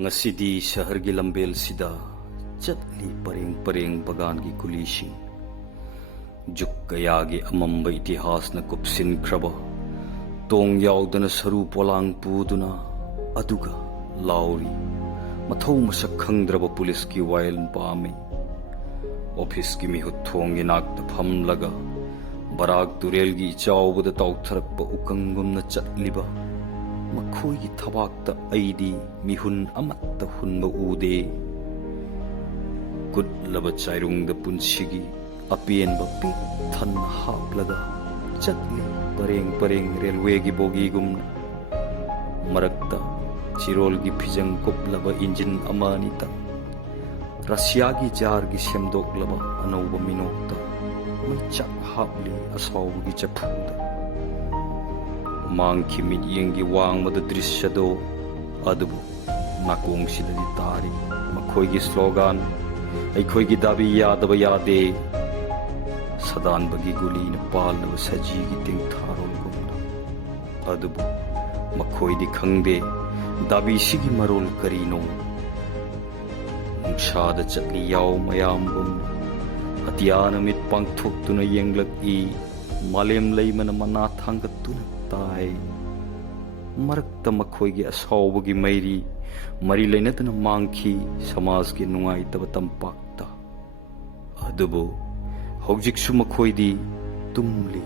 Ngasidi shahar gi lambel sida chatli pareng pareng bagan gi kulising juk kaya gi amamba itihas na kupsin kraba tong yaudana saru polang puduna aduga lauri mathau masak khangdraba pulis ki wail pame office ki mihut thong gi nak ta phamlaga barak turel gi chawbada tawtharakpa ukangumna chatliba makhoi gi thabakta aidi mihun amatta hunba ude kutlaba chairungda punsigi apienba pik than haplaga chatli pareng pareng railway gi bogi gumna marakta chirol gi phijang koplaba engine amanita Russia gi jar gi semdoklaba anauba minokta mai chak hapli asawbu gi chaphuda mang ki mit yengi wang mada drishyado adubu nakong sidadi tari makhoi gi slogan aikhoi gi dabi yadaba yade sadan bagi guli na palna saji gi ting tharol gumna adubu makhoi di khangde dabi sigi marol karino nungshada chatli yaw mayam gum atiyana mit pangthok tuna yenglak i malem leimana mana thangat tuna tai marakta makhoi gi asawbu gi mairi mari leinatna mangki samaj gi nungai taba tampakta adubu hojiksu makhoi di tumli